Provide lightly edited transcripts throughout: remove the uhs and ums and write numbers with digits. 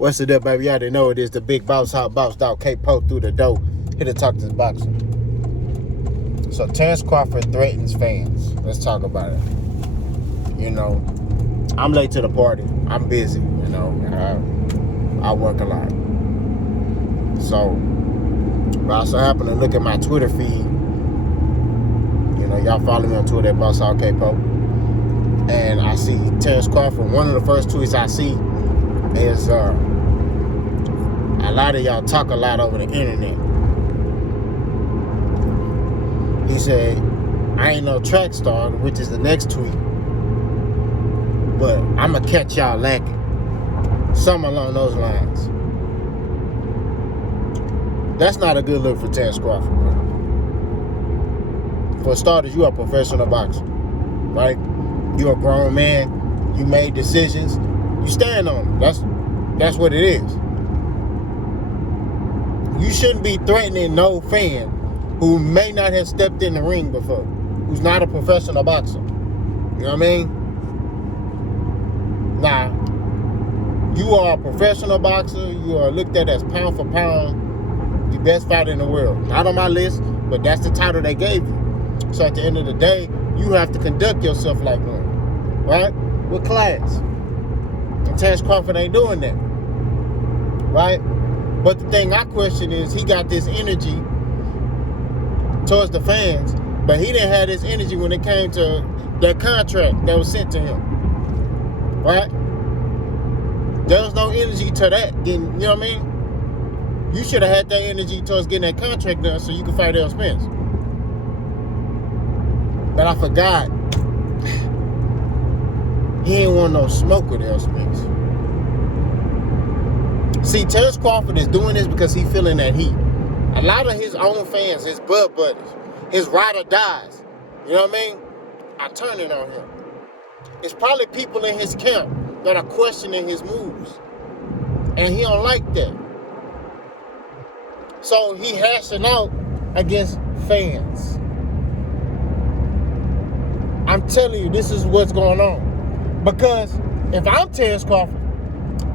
What's it up, baby? You already know it is the big boss, hot boss dog, K-Po through the door. Here to talk this boxing. So Terence Crawford threatens fans. Let's talk about it. You know, I'm late to the party. I'm busy, you know. I work a lot. So, I also happen to look at my Twitter feed. You know, y'all follow me on Twitter at BossHog K-Po. And I see Terence Crawford. One of the first tweets I see is a lot of y'all talk a lot over the internet. He said, I ain't no track star, which is the next tweet, but I'ma catch y'all lacking. Something along those lines. That's not a good look for Terence Crawford, bro. For starters, you are a professional boxer, right? You're a grown man. You made decisions. You stand on them. That's what it is. You shouldn't be threatening no fan who may not have stepped in the ring before, who's not a professional boxer. You know what I mean? Now, you are a professional boxer. You are looked at as pound for pound, the best fighter in the world. Not on my list, but that's the title they gave you. So at the end of the day, you have to conduct yourself like one, right? With class. And Terence Crawford ain't doing that, right? But the thing I question is he got this energy towards the fans, but he didn't have this energy when it came to that contract that was sent to him, right? There was no energy to that. You know what I mean? You should have had that energy towards getting that contract done so you could fight Errol Spence. But I forgot. He ain't want no smoke with Errol Spence. See, Terence Crawford is doing this because he's feeling that heat. A lot of his own fans, his blood buddies, his ride or dies, you know what I mean, are turning on him. It's probably people in his camp that are questioning his moves. And he don't like that. So he hashing out against fans. I'm telling you, this is what's going on. Because if I'm Terence Crawford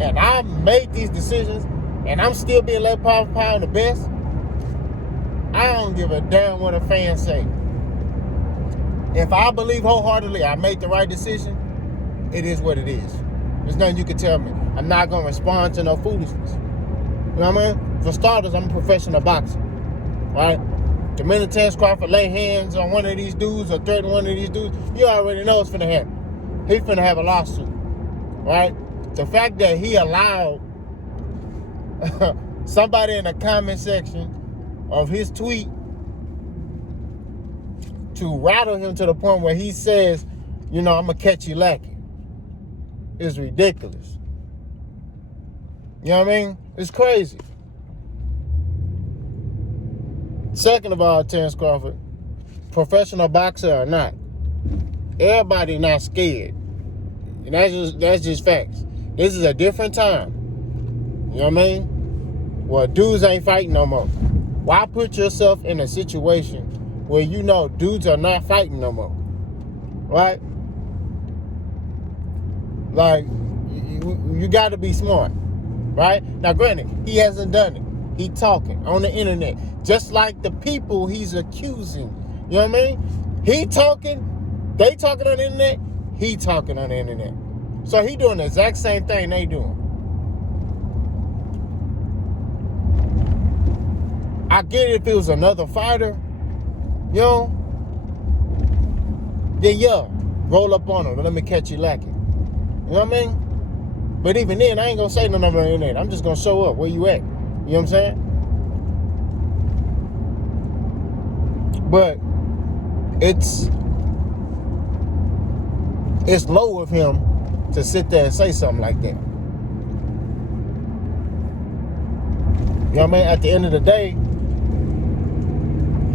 and I made these decisions and I'm still being led pound for pound the best, I don't give a damn what a fan say. If I believe wholeheartedly I made the right decision, it is what it is. There's nothing you can tell me. I'm not going to respond to no foolishness. You know what I mean? For starters, I'm a professional boxer, right? The minute Terence Crawford lay hands on one of these dudes or threaten one of these dudes, you already know what's finna happen. He's finna have a lawsuit, right? The fact that he allowed somebody in the comment section of his tweet to rattle him to the point where he says, you know, I'm gonna catch you lacking, is ridiculous. You know what I mean? It's crazy. Second of all, Terence Crawford, professional boxer or not, everybody not scared. And that's just facts. This is a different time. You know what I mean? Well, dudes ain't fighting no more. Why put yourself in a situation where you know dudes are not fighting no more? Right? Like, you got to be smart. Right? Now, granted, he hasn't done it. He talking on the internet. Just like the people he's accusing. You know what I mean? He talking, they talking on the internet, he talking on the internet. So he doing the exact same thing they doing. I get it if it was another fighter, you know, then yeah, roll up on him, let me catch you lacking. You know what I mean? But even then, I ain't gonna say nothing on the internet. I'm just gonna show up. Where you at? You know what I'm saying? But it's low of him to sit there and say something like that. You know what I mean? At the end of the day,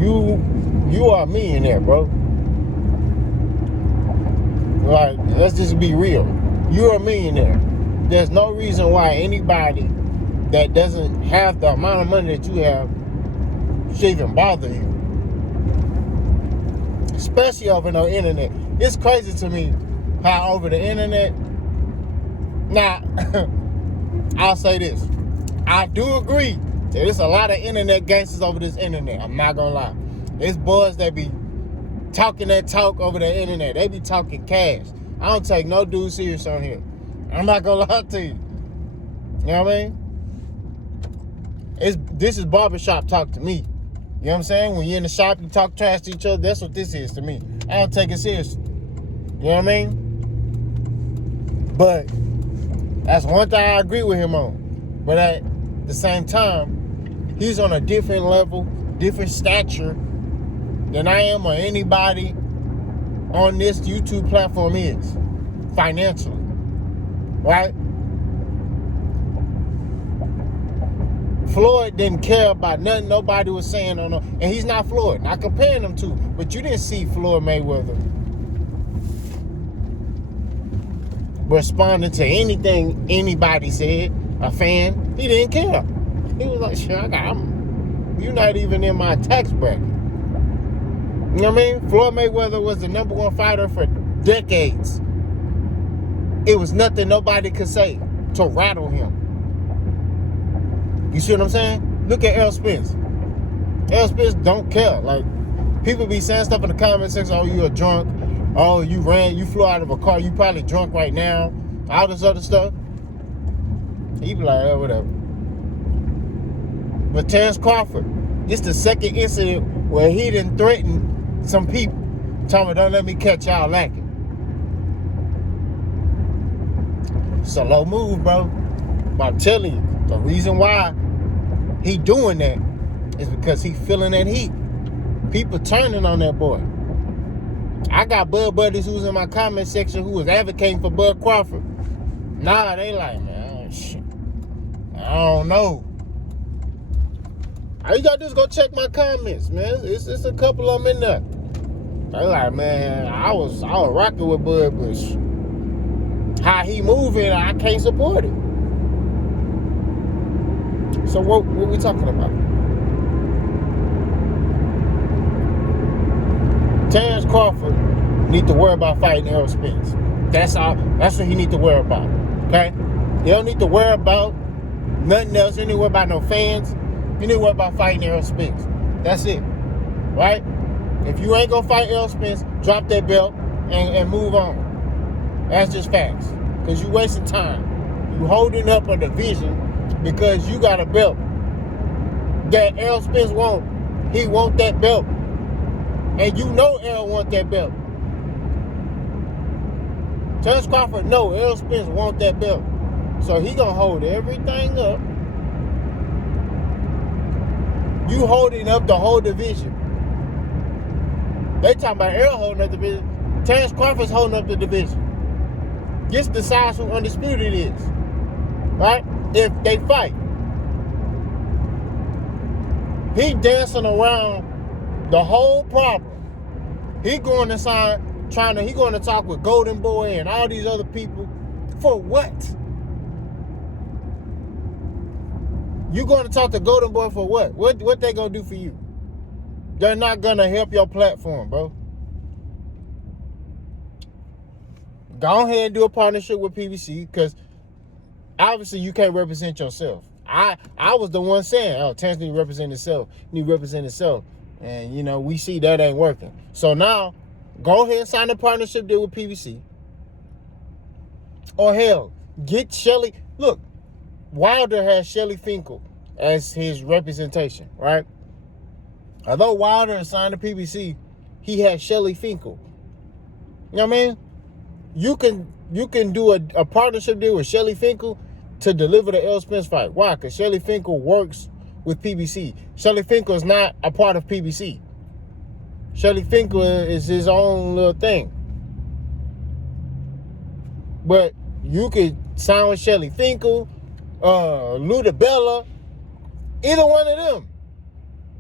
you are a millionaire, bro. Like, let's just be real. You're a millionaire. There's no reason why anybody that doesn't have the amount of money that you have should even bother you. Especially over the internet. It's crazy to me how over the internet. Now, I'll say this. I do agree that there's a lot of internet gangsters over this internet. I'm not gonna lie. There's boys that be talking that talk over the internet. They be talking cash. I don't take no dude serious on here. I'm not gonna lie to you. You know what I mean? This is barbershop talk to me. You know what I'm saying? When you're in the shop, you talk trash to each other. That's what this is to me. I don't take it seriously. You know what I mean? But that's one thing I agree with him on. But at the same time, he's on a different level, different stature than I am or anybody on this YouTube platform is, financially, right? Floyd didn't care about nothing nobody was saying on, and he's not Floyd. Not comparing them to, but you didn't see Floyd Mayweather responding to anything anybody said. A fan, he didn't care. He was like, "Sure, you're not even in my tax bracket." You know what I mean? Floyd Mayweather was the number one fighter for decades. It was nothing nobody could say to rattle him. You see what I'm saying? Look at Errol Spence. Errol Spence don't care. Like, people be saying stuff in the comment section, oh, you're drunk. Oh, you flew out of a car. You probably drunk right now. All this other stuff. He be like, oh, whatever. But Terence Crawford, this the second incident where he didn't threaten some people. Telling me, don't let me catch y'all lacking. It's a low move, bro. But I'm telling you, the reason why he doing that is because he feeling that heat. People turning on that boy. I got Bud buddies who's in my comment section who was advocating for Bud Crawford. Nah, they like, man, shit. I don't know. All you gotta do is go check my comments, man. It's a couple of them in there. They like, man, I was rocking with Bud, but how he moving, I can't support it. So what we talking about? Terence Crawford need to worry about fighting Errol Spence. That's all. That's what he need to worry about. Okay? He don't need to worry about nothing else. He don't need to worry about no fans. He need to worry about fighting Errol Spence. That's it. Right? If you ain't gonna fight Errol Spence, drop that belt and move on. That's just facts. Because you wasting time. You holding up a division because you got a belt that Errol Spence want. He want that belt. And you know Errol want that belt. Terence Crawford know Errol Spence want that belt. So he gonna hold everything up. You holding up the whole division. They talking about Errol holding up the division. Terence Crawford's holding up the division. Just decides who undisputed is. Right? If they fight. He dancing around the whole problem. He going to he going to talk with Golden Boy and all these other people. For what? You going to talk to Golden Boy for what? What they going to do for you? They're not going to help your platform, bro. Go ahead and do a partnership with PBC because obviously you can't represent yourself. I was the one saying, oh, Terence need to represent himself. Need to represent himself. And, you know, we see that ain't working. So now, go ahead and sign a partnership deal with PBC. Or hell, get Shelly. Look, Wilder has Shelly Finkel as his representation, right? Although Wilder has signed to PBC, he has Shelly Finkel. You know what I mean? You can do a partnership deal with Shelly Finkel to deliver the Errol Spence fight. Why? Because Shelly Finkel works with PBC. Shelly Finkel is not a part of PBC. Shelly Finkel is his own little thing. But you could sign with Shelly Finkel, Luda Bella, either one of them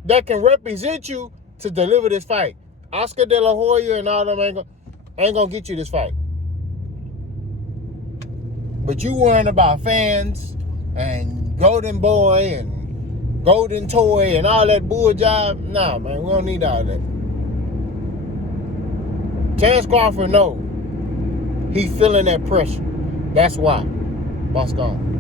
that can represent you to deliver this fight. Oscar De La Hoya and all them ain't gonna get you this fight. But you worrying about fans and Golden Boy and Golden Toy and all that bull job. Nah, man, we don't need all that. Terence Crawford, no. He feeling that pressure. That's why. Boss gone.